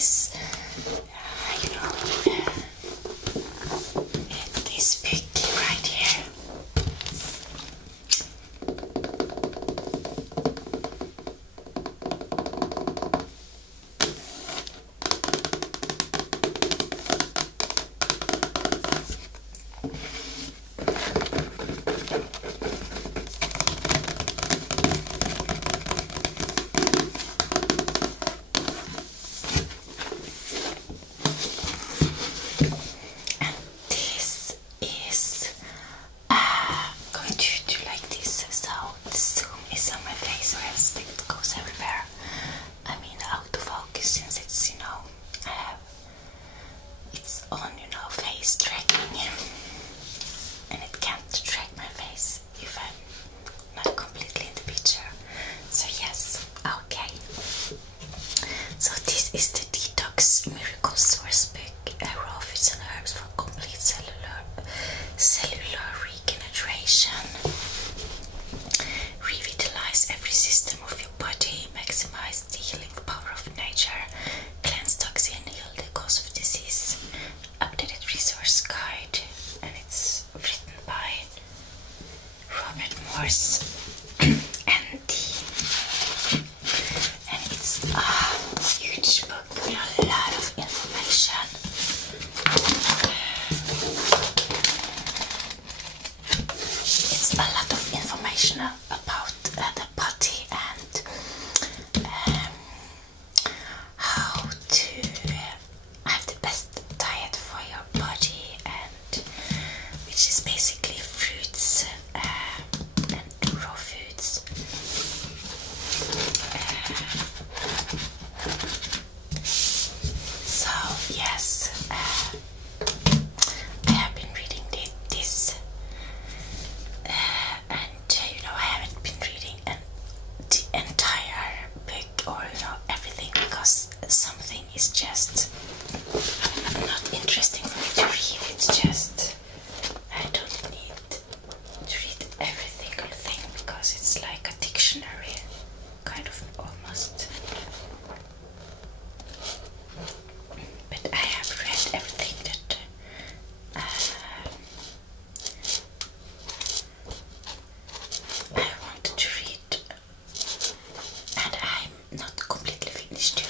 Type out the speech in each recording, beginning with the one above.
this, this book right here. So this is the Detox Miracle Source book, raw foods and herbs for complete cellular regeneration. Revitalize every system of your body, maximize the healing power of nature, cleanse toxin, heal the cause of disease. Updated resource guide, and it's written by Robert Morse. Huge book with a lot of information. It's a lot of information about the body and how to have the best diet for your body, and which is basically fruits and raw foods. Yes, I have been reading this, and I haven't been reading the entire book or everything, because something is just not interesting for me to read. It's just I don't need to read every single thing, because it's like a dictionary, kind of, almost. But I have read everything that I wanted to read, and I'm not completely finished,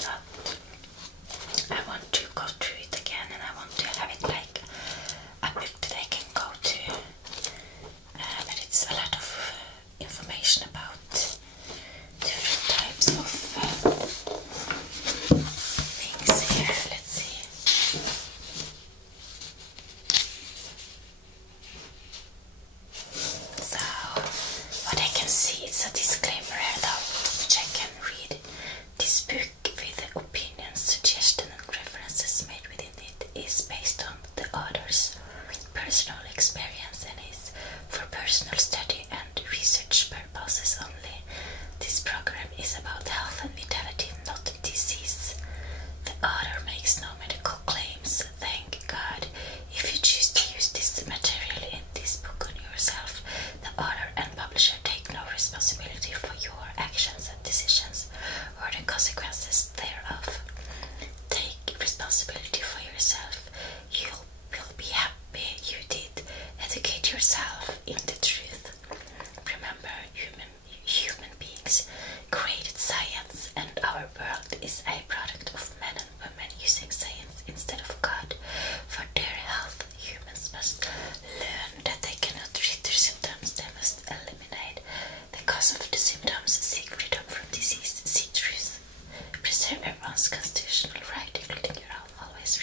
I want to go through it again, and I want to have it like a book that I can go to, but it's a lot of information about different types of things here. Let's see. So, what I can see is a disclaimer here though, which I can read. This book, with the opinions, suggestions and references made within it, is based on the author's personal experience and is for personal study and research purposes only. This program is about health and vitality, not disease. The author makes no medical claims, thank God. If you choose to use this material in this book on yourself, the author and publisher take no responsibility for your actions and decisions or the consequences thereof. Take responsibility for yourself. You will be happy you did. Educate yourself in the truth. Remember, human beings created science, and our world is a product of men and women using science instead of God. For their health, humans must learn that they cannot treat their symptoms, they must eliminate the cause of the symptoms, seek freedom from disease, see truth, preserve everyone's constitutional right, including your own. Always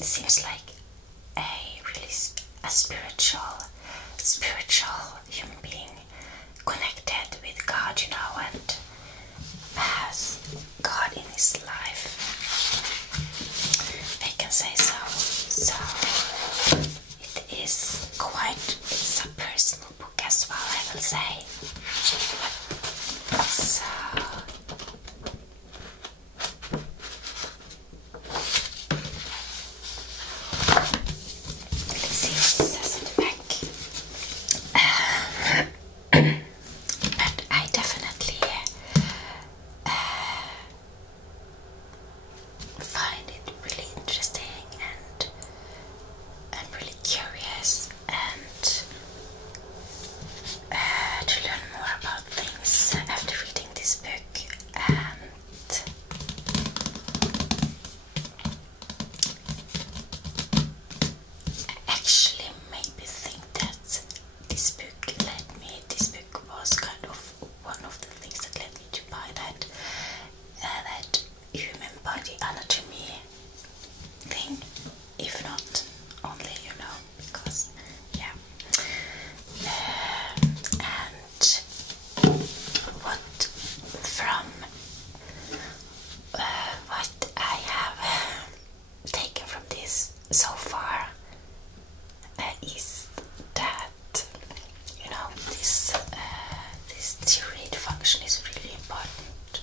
it seems like a really a spiritual human being connected with God, you know, and has God in his life. I can say so. So it's a personal book as well, I will say. So let's see what it says on the back. But I definitely find it really interesting, and I'm really curious and to learn more about things after reading this book, and actually made me think that this book was kind of one of the things that led me to buy that human body anatomy thing, if not only, you know, because yeah. And what I have taken from this so far is that, you know, this thyroid function is really important,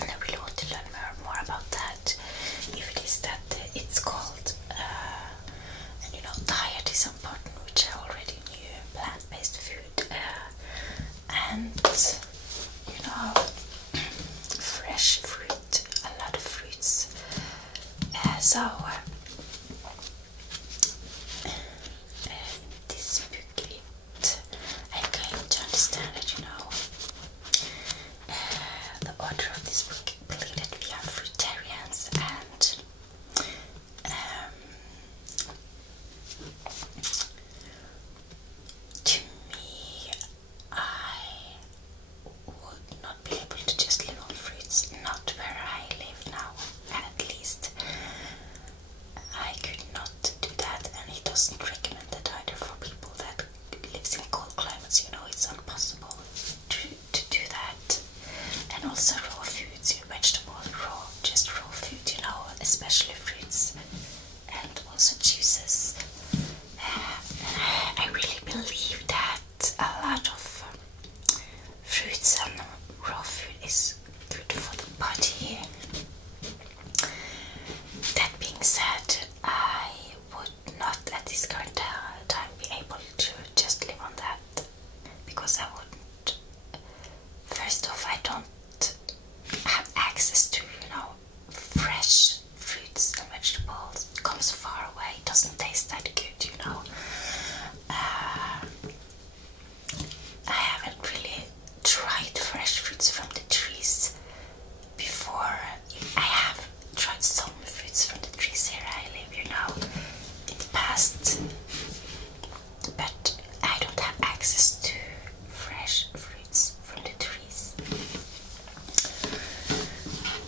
and I really want to learn more about that. If it is that it's called, and you know, diet is important, which I already knew, plant-based food, and you know, fresh fruit, a lot of fruits. This book, I came to understand that, you know, the author of this book believed that we are fruitarians, and to me, I would not be able to just live on fruits, not where I live now, at least. I could not do that, and he doesn't recommend that either for people that lives in cold climates. You know, it's impossible to do that. And also raw foods, vegetables, just raw food, you know, especially fruits, and also juices. I really believe that a lot of fruits and raw food is good for the body. That being said, I would not at this current time be able to just live on that, because I wouldn't. First off, I don't have access to, you know, fresh fruits and vegetables. It comes far away, it doesn't taste that good, you know. I haven't really tried fresh fruits from the trees before. I have tried some fruits from the trees here I live, you know, in the past, but I don't have access to fresh fruits from the trees.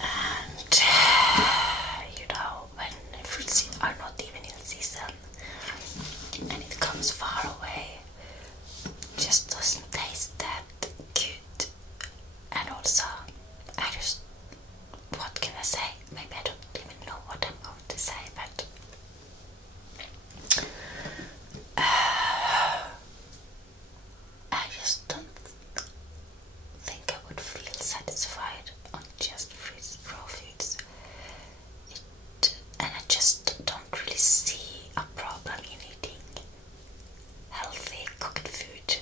And you know, when fruits are not even in season and it comes far away, it just doesn't taste that good. And also, what can I say? Maybe I don't even know what I'm going to say, but I just don't think I would feel satisfied on just fruits, raw foods. And I just don't really see a problem in eating healthy cooked food.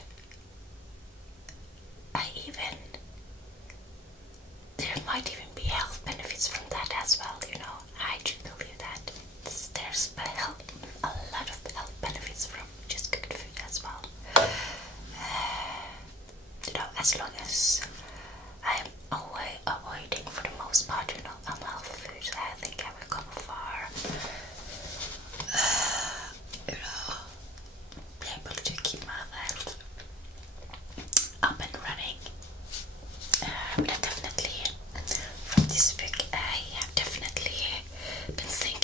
There might even be health benefits from that as well, you know. I do believe that there's a lot of health benefits from just cooked food as well. You know, as long as I'm avoiding, for the most part, you know, unhealthy food, I think I will come far. You know, be able to keep my health up and running. But I definitely, from this book, I have definitely been thinking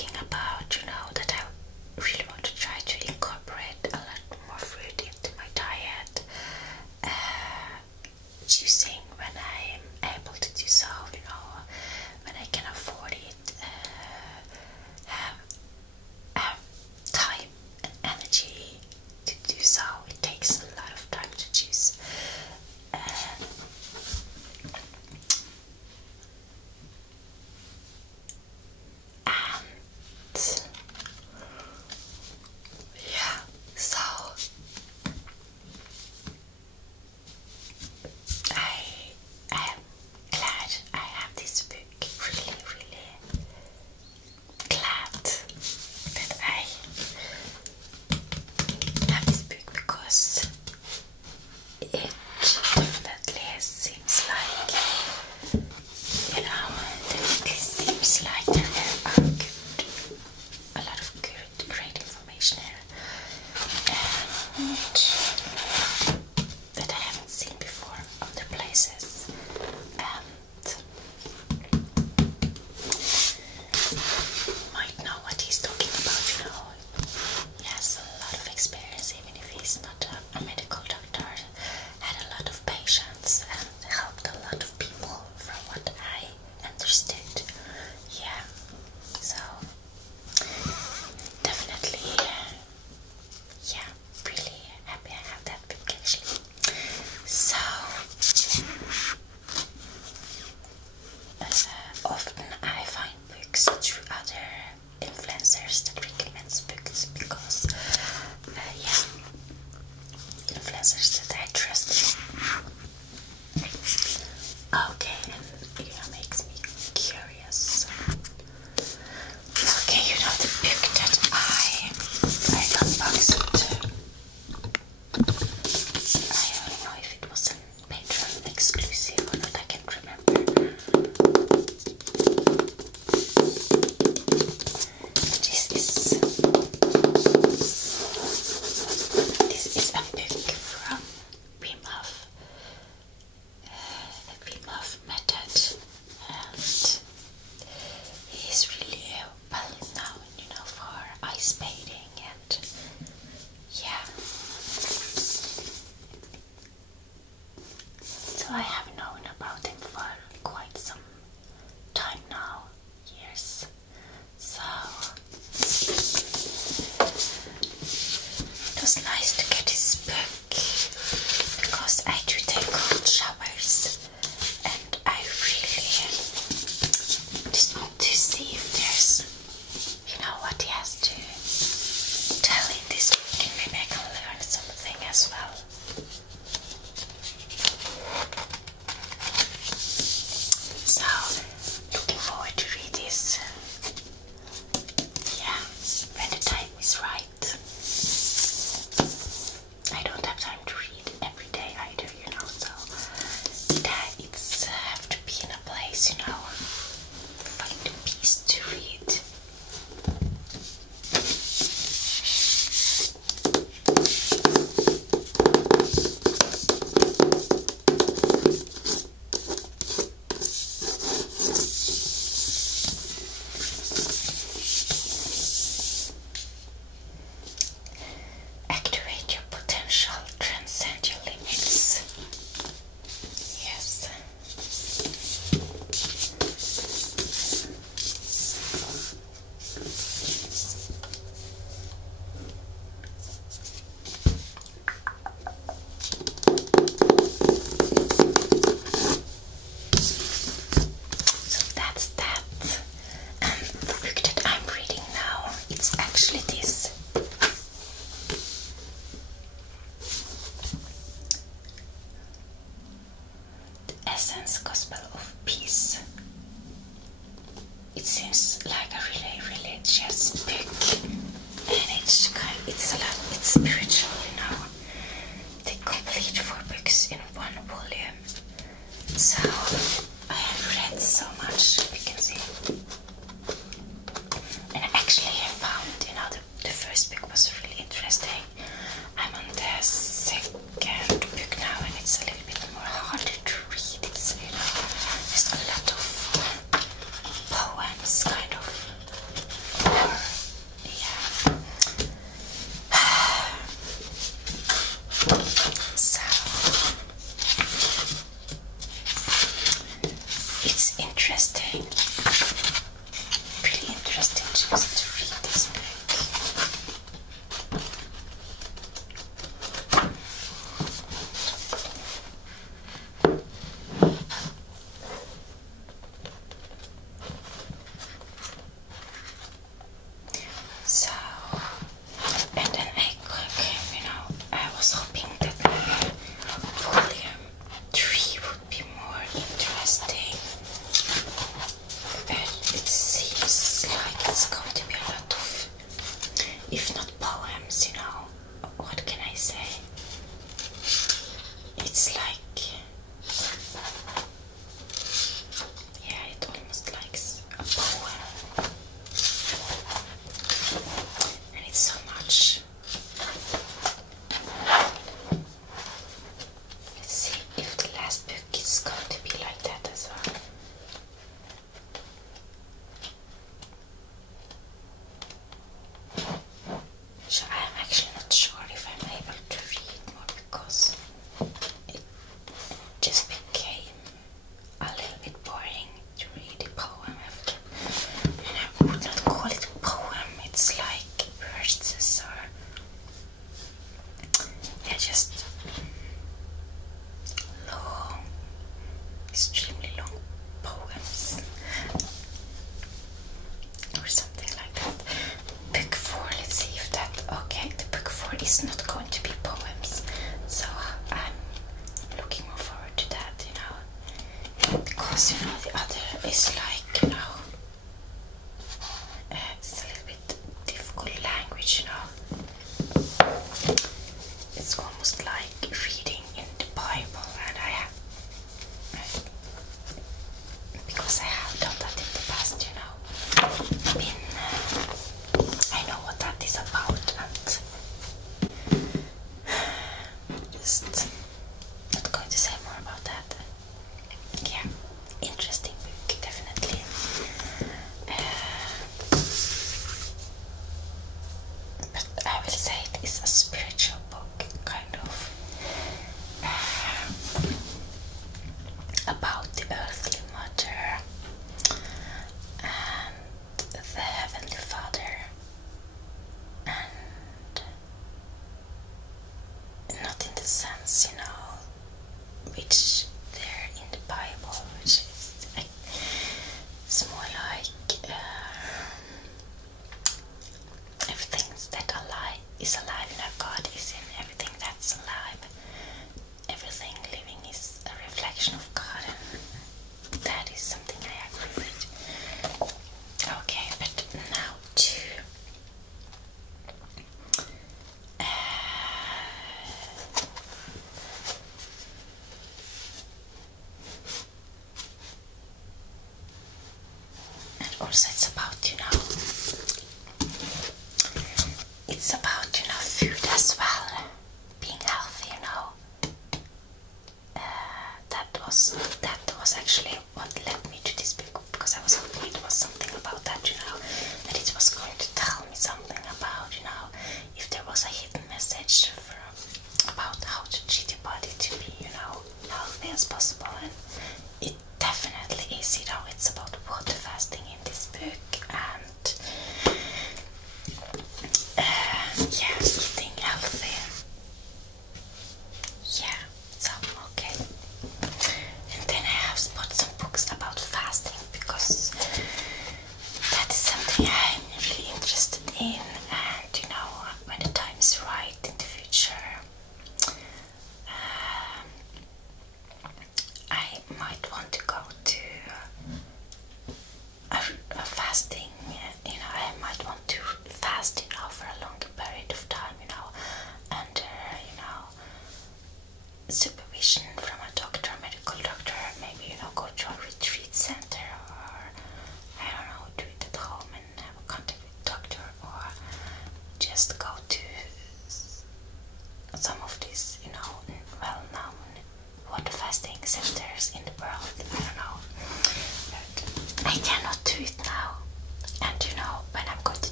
like a really religious book, and it's spiritual, you know. They complete 4 books in 1 volume. So I have read so much, you can see. And actually I found, you know, the first book was really interesting. I'm on the second book now, and it's a little bit more harder to read. It's, you know, there's a lot of poems, kind of. Or, yeah. So it's interesting, really interesting just to read this book. So, and then you know, I was hoping that volume 3 would be more interesting, but it seems like it's going to be a lot of, if not poems, you know, what can I say? It's like, yeah, it almost likes a poem, and it's so much. Let's see if the last book is going to be like that as well. So I'm actually not sure if I'm able to read more, because it just became a little bit boring to read a poem after. And I would not call it a poem, it's like verses or, yeah, just long, extremely long poems or something like that. Book 4, let's see if that, okay, the book 4 is not going to be poems, so I'm looking more forward to that, you know, because, you know, the other is like, you know, it's a little bit difficult language, you know. It's almost like reading in the Bible, and because I have done that in the past, you know, I know what that is about, and just not going to say more about that. Yeah, interesting book, definitely. But I will say it is a spiritual book, kind of, about the earthly mother and the heavenly father, and not in the sense, you know, which they're in the Bible, which is like, it's more like everything that is alive, you know, God is in everything that's alive. Everything living is a reflection of God, and that is something I agree with. Okay, but now to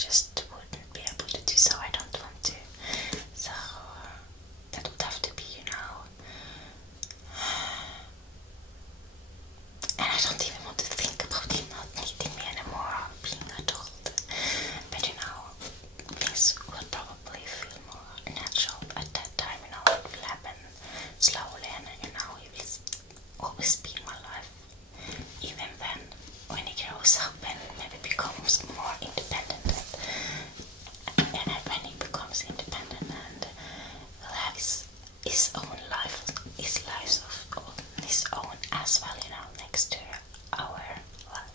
just wouldn't be able to do so. I don't want to. So that would have to be, and I don't even want to think about him not needing me anymore, being adult. But things would probably feel more natural at that time. It will happen slowly, and he will always be in my life. Even then, when he grows up and maybe becomes more independent, and when he becomes independent and will have his own life, his lives of his own as well, next to our life,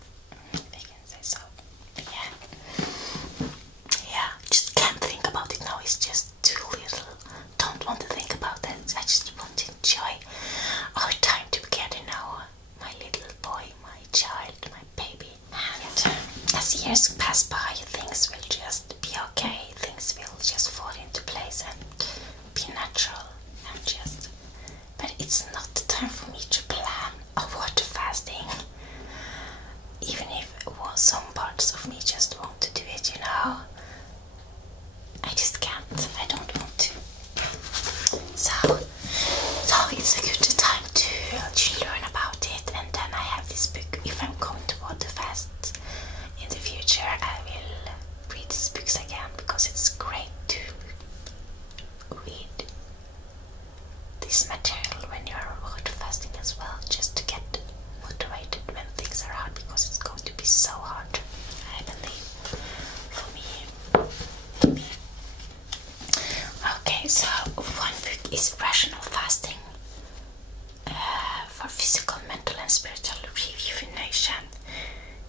if I can say so. Yeah, just can't think about it now. It's just too little. Don't want to think about it. I just want to enjoy our time together now. My little boy, my child, my baby. And as years pass by, things will just be okay. Things will just fall into place and be natural and just. But it's not the time for me to plan a water fasting. Even if some parts of me just want to do it, I just can't. I don't want to. So it's a good time to learn about it. And then I have this book. If I'm going to water fast in the future, I will read these books again, because it's great to read this material when you're water fasting as well, just to get motivated when things are hard, because it's going to be so hard, I believe, for me. Okay, so one book is Rational Fasting for physical, mental and spiritual rejuvenation.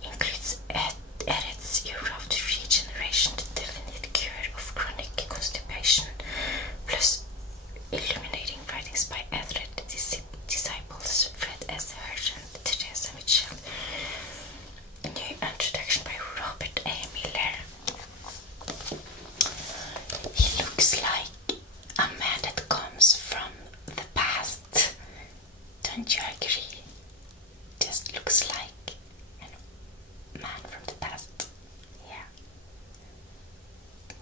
Includes Eretz Europe to regeneration, the definite cure of chronic constipation, plus illuminating writings by Edred disciples Fred S. Hirsch and Teresa Mitchell. A new introduction by Robert A. Miller. He looks like a man that comes from the past. Don't you agree? Just looks like a man from the past. Yeah.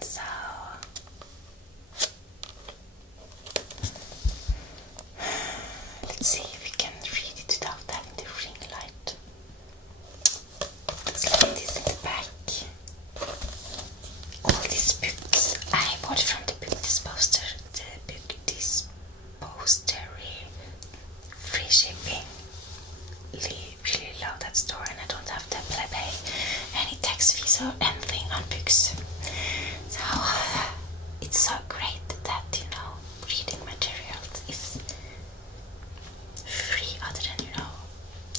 So let's see if we can read it without having the ring light. Looks like this in the back. All these books I bought from the book disposer. The book disposery, free shipping. Really love that store, and I don't have to pay any tax fees or anything on books. So it's so great that reading materials is free, other than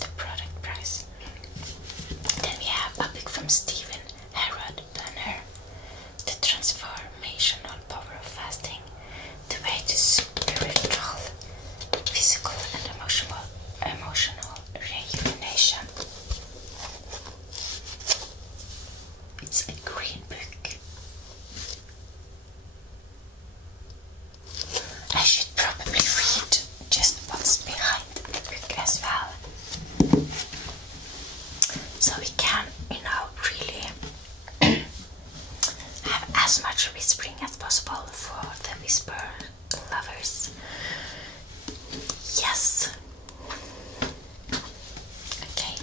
the product price. Then we have a book from Stephen Herod Banner, The Transformational Power of Fasting, The Way to Spiritual, Physical and Emotional Rejuvenation. It's a green book. I should probably read just what's behind the book as well, so we can, really have as much whispering as possible for the whisper lovers. Yes. Okay.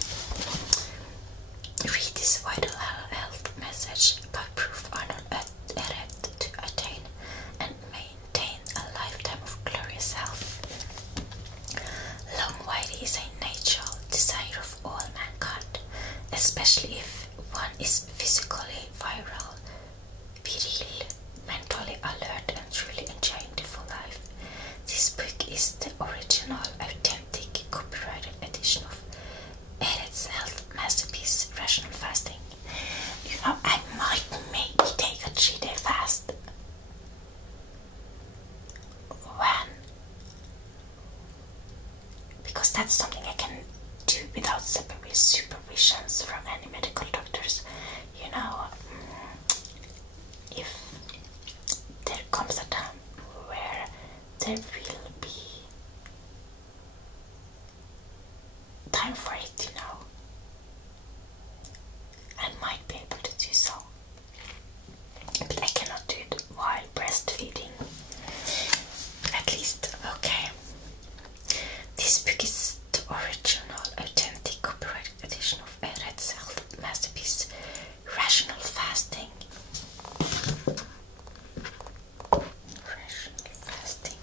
Read this vital health message by Proof Arnold Eret to attain and maintain a lifetime of glorious health. Longevity is a natural desire of all mankind, especially if one is physically virile, viril, mentally alert and truly enjoying the full life. This book is the original, authentic, copyrighted edition of Eret's health masterpiece, Rational Fasting. I might maybe take a 3-day fast because that's something I can do without supervisions from any medical doctors. If there comes a time where there will be time for it, I might be able to do so. breastfeeding. At least, okay. This book is the original, authentic, copyrighted edition of Eret's self-masterpiece, Rational Fasting. Rational Fasting.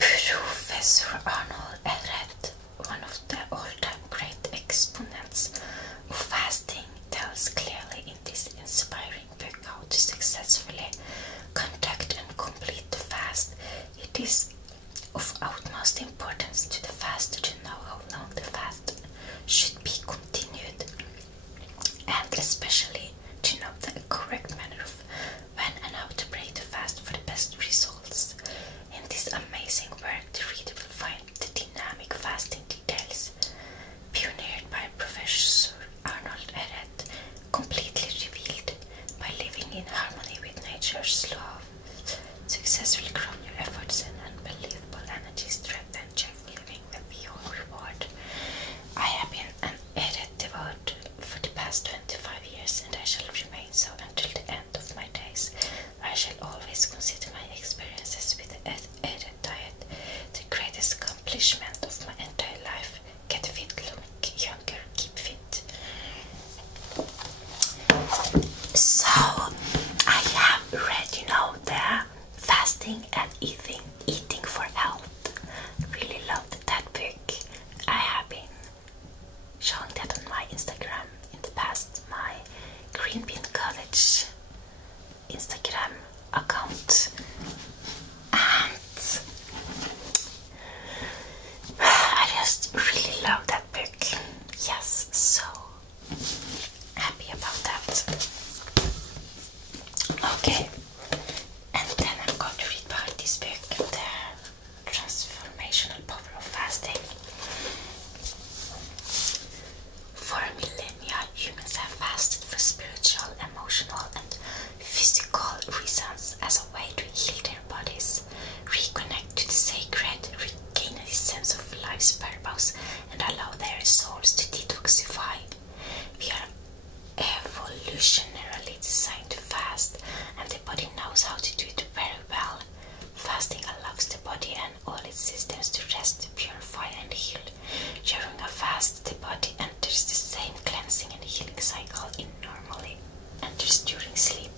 Professor Arnold Eret, one of the all-time great exponents of fasting, tells clearly in this inspiring book how to successfully conduct and complete the fast. It is of utmost importance to the faster to know how long the fast should be continued, and especially to know the correct manner of when and how to break the fast for the best results. In this amazing work, the reader will find the dynamic fasting details pioneered by Professor Arnold Eret, completely revealed. By living in harmony with nature's law, successfully grow your efforts and unbelievable energy, strength, and joyful living will be your reward. I have been an Eret devote for the past 25 years, and I shall remain so until the end of my days. I shall always consider my experiences with the Eret diet the greatest accomplishment of my entire life. Get fit, look younger, keep fit. So, I have read, the fasting and eating for health. Really loved that book. I have been showing that on my Instagram in the past, my Green Bean College Instagram account, and I just really love that book. Yes, so happy about that. Okay, and then I'm going to read behind this book, The Transformational Power of Fasting. For millennia, humans have fasted for spiritual, emotional, and physical reasons as a way to heal their bodies, reconnect to the sacred, regain a sense of life's purpose, and allow their souls to detoxify. We are evolutionarily designed to fast, and the body knows how to do it very well. Fasting allows the body and all its systems to rest, purify, and heal. During a fast, the body enters the same cleansing and healing cycle it normally enters during sleep.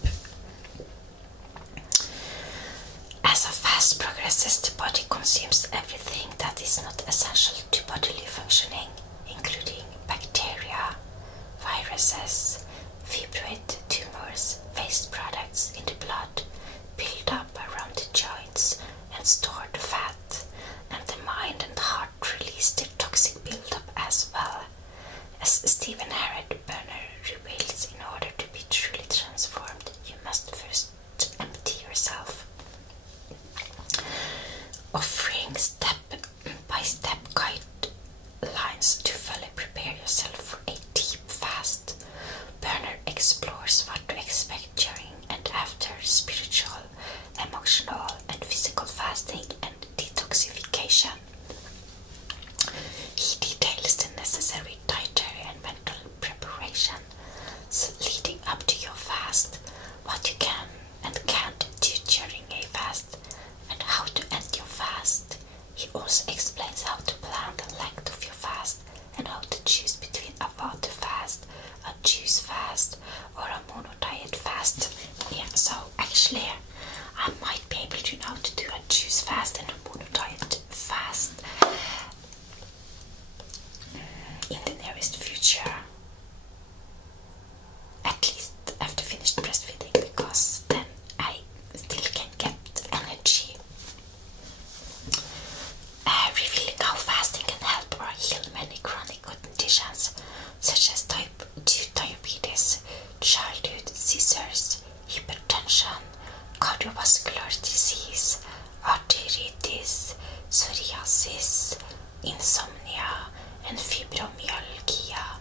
As a fast progresses, the body consumes everything that is not essential to bodily functioning, including bacteria, viruses, fibroid tumors, waste products in the blood, build up around the joints and stored fat, and the mind and heart release their toxic buildup as well. As Stephen Harrod Burner reveals, in order to be truly transformed, you must first empty yourself. Offering step-by-step guidelines to fully prepare yourself for a deep fast, Burner explores what to expect during and after spiritual, emotional, and physical fasting and detoxification. He details the necessary dietary and mental preparation leading up to your fast, what you can and can't do during a fast, and how to end your fast. He also explains how to plan the length of your fast and how to choose between a water fast, a juice fast, or a mono diet fast. Yeah, so actually I might be able to do a juice fast and a mono diet fast in the nearest future. At least after finished breastfeeding, because then I still can get energy. Revealing how fasting can help or heal many chronic conditions such as type 2 diabetes, childhood seizures, hypertension, cardiovascular disease, arthritis, psoriasis, insomnia, and fibromyalgia.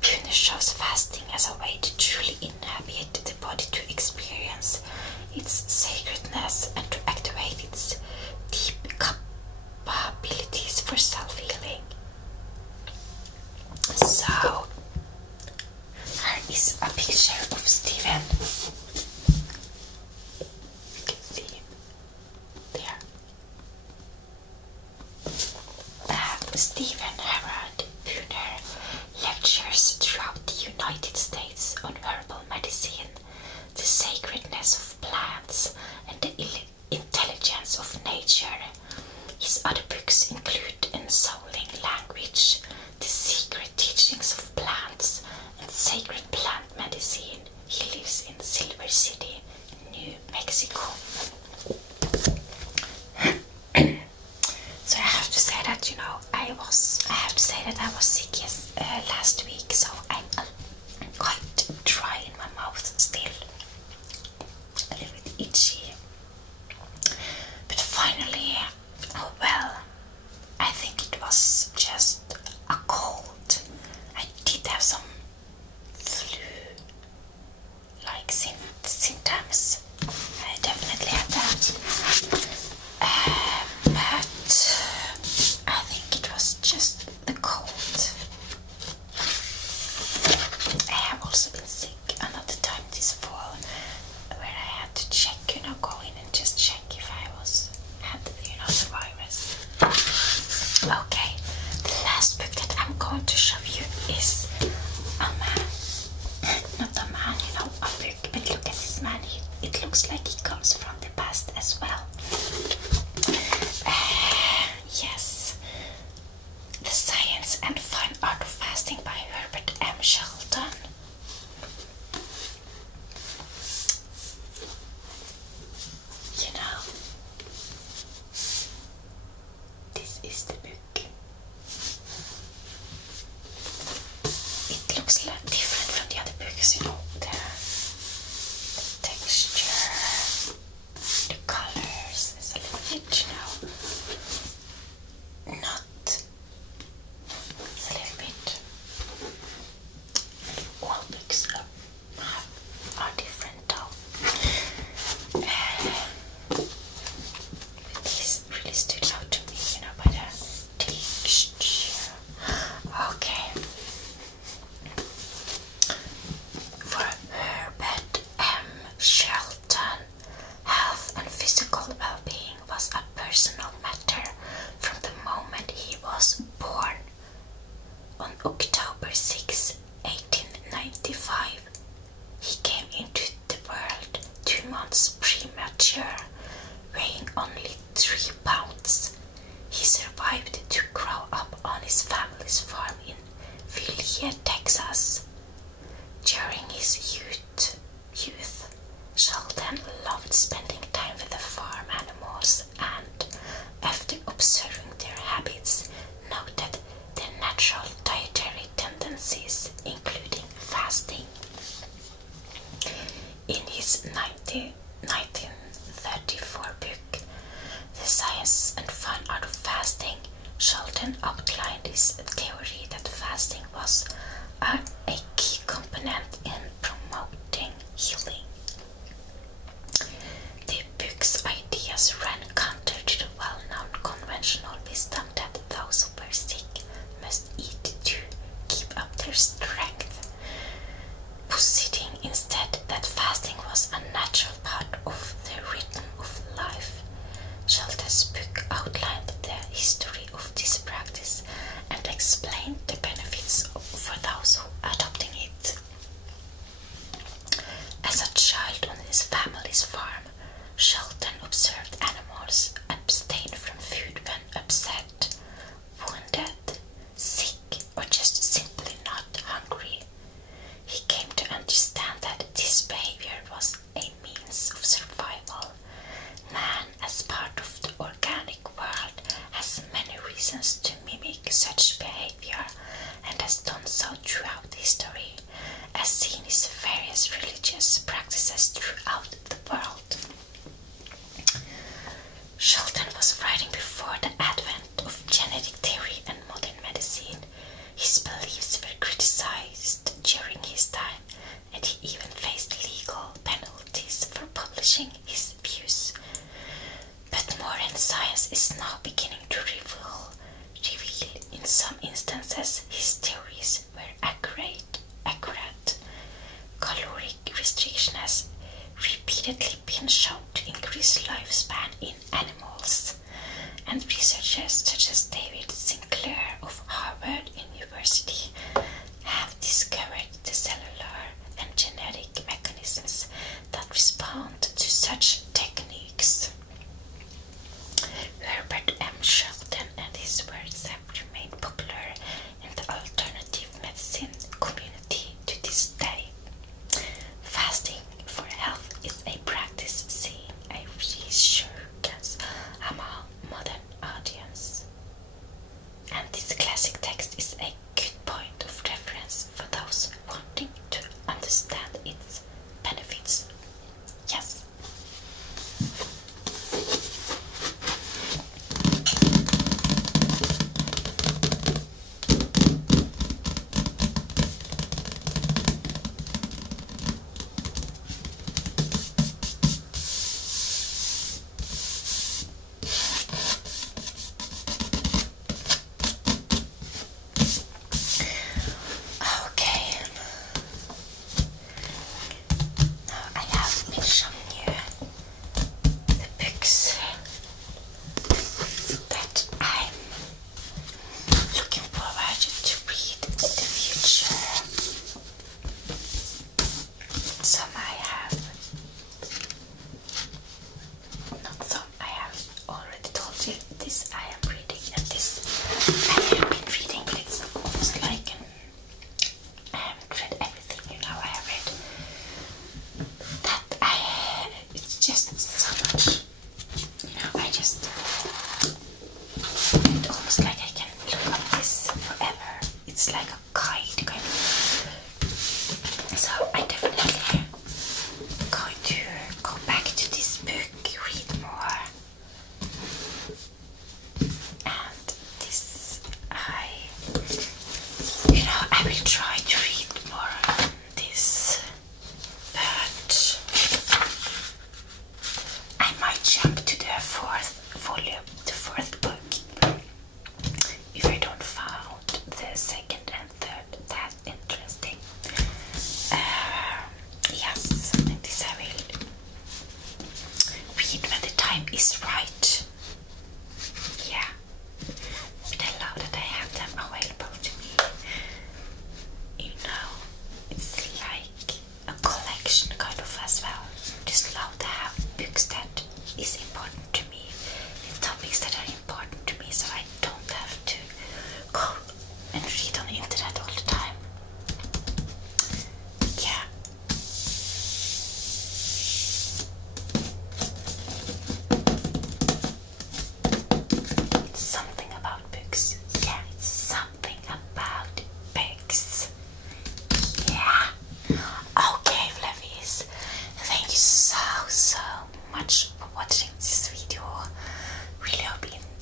Pune shows fasting as a way to truly inhabit the body, to experience its sacredness and to activate its deep capabilities for self-healing. So, here is a picture of Stephen Stephen Herod Pooner lectures throughout the United States on herbal medicine, the sacredness of plants, and the intelligence of nature. His other books include Ensouling Language, The Secret Teachings of Plants, and Sacred Plant Medicine. He lives in Silver City, New Mexico. So I have to say that, I was sick last week, so I'm quite dry in my mouth still, a little bit itchy. But finally, I think it was just a cold. I did have some flu-like symptoms. I definitely had that. But I think it was just the cold. I have also been sick another time this fall, where I had to check, go in and just check if I had the virus. Okay, the last book that I'm going to show you is a man. Not a man, a book, but look at this man. It looks like he comes from the past as well. Yes, The Science and Fine Art of Fasting by Herbert M. Shelton. This is the book. It looks different from the other books, the texture, the colors is a little bit, not. It's a little bit. All books are different though. This really stood out to me, by the texture. Okay. For Herbert M. Shelton, health and physical well-being was a personal matter from the moment he was born. On October 6, 1895, he came into the world 2 months premature, weighing only 3 pounds. He survived to grow up on his family's farm in Villiers, Texas. During his youth, Sheldon loved spending time with the farm animals and, after observing their habits, noted their natural dietary tendencies, including fasting. In his 1934 book, The Science and Fine Art of Fasting, Sheldon outlined his theory that fasting was a key component in promoting healing. The book's ideas ran counter to the well-known conventional wisdom that those who were sick must eat to keep up their strength, positing instead that fasting was a natural part of the rhythm of life. Sheldon's book outlined the history of this practice and explained the benefits for those who adopting it. As a child on his family's farm, Sheldon observed animals abstain from food when upset, wounded, sick, or just simply not hungry. He came to understand that this behavior was a means of survival. Man, as part of the organic world, has many reasons to mimic such behavior and has done so throughout history, as seen in various religious practices throughout the world. Sheldon was writing before the advent of genetic theory and modern medicine. His beliefs were criticized during his time, and he even faced legal penalties for publishing his views. But modern science is now beginning to reveal in some instances his theories were accurate. Caloric restriction has repeatedly been shown to increase lifespan in animals, and researchers such as David Sinclair And this classic text is a good point of reference for those wanting to understand its benefits. Yes.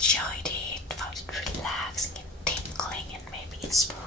Enjoyed it, found it relaxing and tingling and maybe inspiring.